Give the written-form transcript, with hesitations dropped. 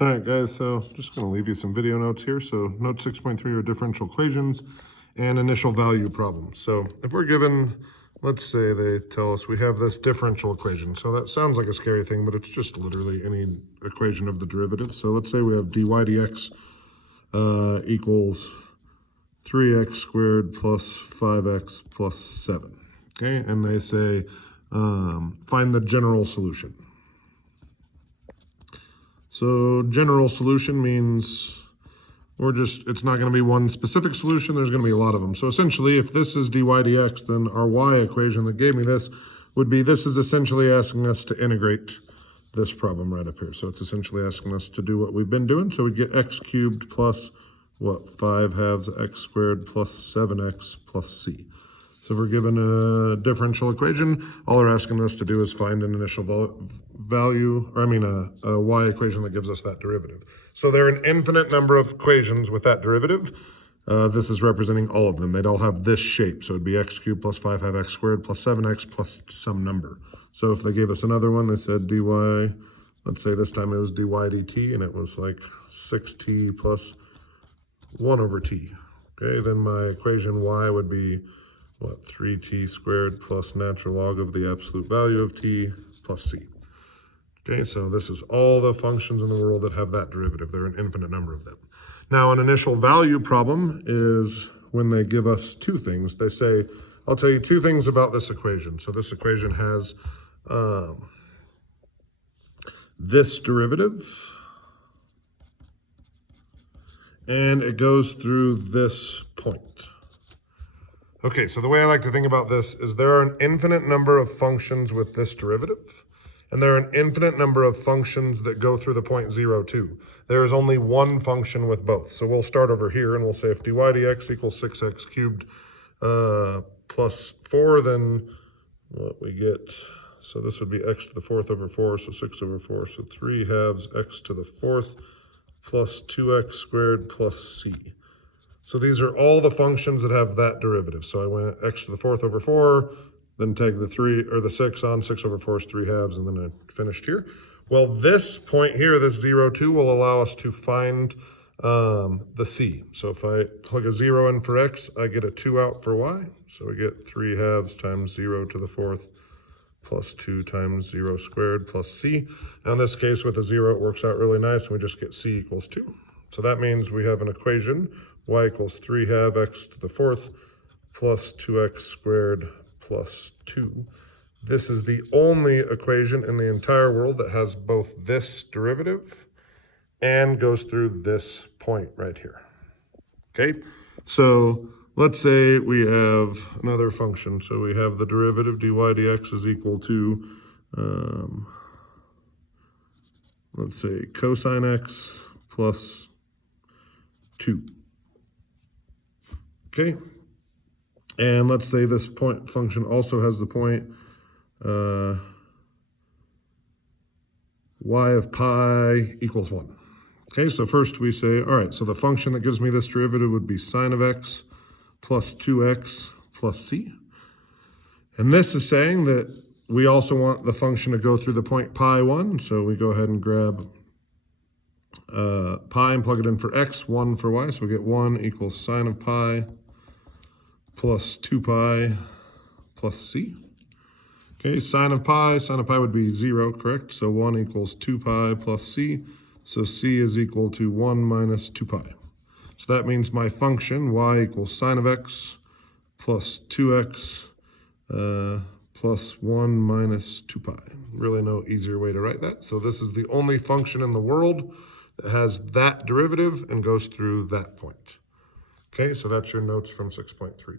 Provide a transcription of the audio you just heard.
All right, guys, so just going to leave you some video notes here. So note 6.3 are differential equations and initial value problems. So if we're given, let's say they tell us we have this differential equation. So that sounds like a scary thing, but it's just literally any equation of the derivative. So let's say we have dy dx equals 3x squared plus 5x plus 7. Okay, and they say find the general solution. So general solution means it's not going to be one specific solution, there's going to be a lot of them. So essentially, if this is dy dx, then our y equation that gave me this would be, this is essentially asking us to integrate this problem right up here. So it's essentially asking us to do what we've been doing. So we get x cubed plus, 5 halves x squared plus 7x plus c. So if we're given a differential equation, all they're asking us to do is find an initial value, or a y equation that gives us that derivative. So there are an infinite number of equations with that derivative. This is representing all of them. They'd all have this shape. So it'd be x cubed plus 5 half x squared plus 7x plus some number. So if they gave us another one, they said dy, let's say this time it was dy dt, and it was like 6t plus 1 over t. Okay, then my equation y would be 3t squared plus natural log of the absolute value of t plus c. Okay, so this is all the functions in the world that have that derivative. There are an infinite number of them. Now, an initial value problem is when they give us two things. They say, I'll tell you two things about this equation. So this equation has this derivative, and it goes through this point. Okay, so the way I like to think about this is there are an infinite number of functions with this derivative, and there are an infinite number of functions that go through the point 0, 2. There is only one function with both. So we'll start over here, and we'll say if dy dx equals 6x cubed plus 4, then what we get, so this would be x to the 4th over 4, so 6 over 4, so 3 halves x to the 4th plus 2x squared plus c. So these are all the functions that have that derivative. So I went x to the 4th over 4, then take the 3 or the 6 on, 6 over 4 is 3 halves, and then I finished here. Well, this point here, this 0, 2, will allow us to find the c. So if I plug a 0 in for x, I get a 2 out for y. So we get 3 halves times 0 to the 4th plus 2 times 0 squared plus c. Now in this case, with a 0, it works out really nice, and we just get c equals 2. So that means we have an equation, y equals 3 half x to the 4th plus 2x squared plus 2. This is the only equation in the entire world that has both this derivative and goes through this point right here. Okay, so let's say we have another function. So we have the derivative dy dx is equal to, let's say cosine x plus 2. Okay, and let's say this point function also has the point y of pi equals 1. Okay, so first we say, all right, so the function that gives me this derivative would be sine of x plus 2x plus c. And this is saying that we also want the function to go through the point pi 1. So we go ahead and grab pi and plug it in for x, 1 for y. So we get 1 equals sine of pi plus 2 pi plus c. Okay, sine of pi would be 0, correct? So 1 equals 2 pi plus c. So c is equal to 1 minus 2 pi. So that means my function, y equals sine of x plus 2x plus 1 minus 2 pi. Really no easier way to write that. So this is the only function in the world that has that derivative and goes through that point. Okay, so that's your notes from 6.3.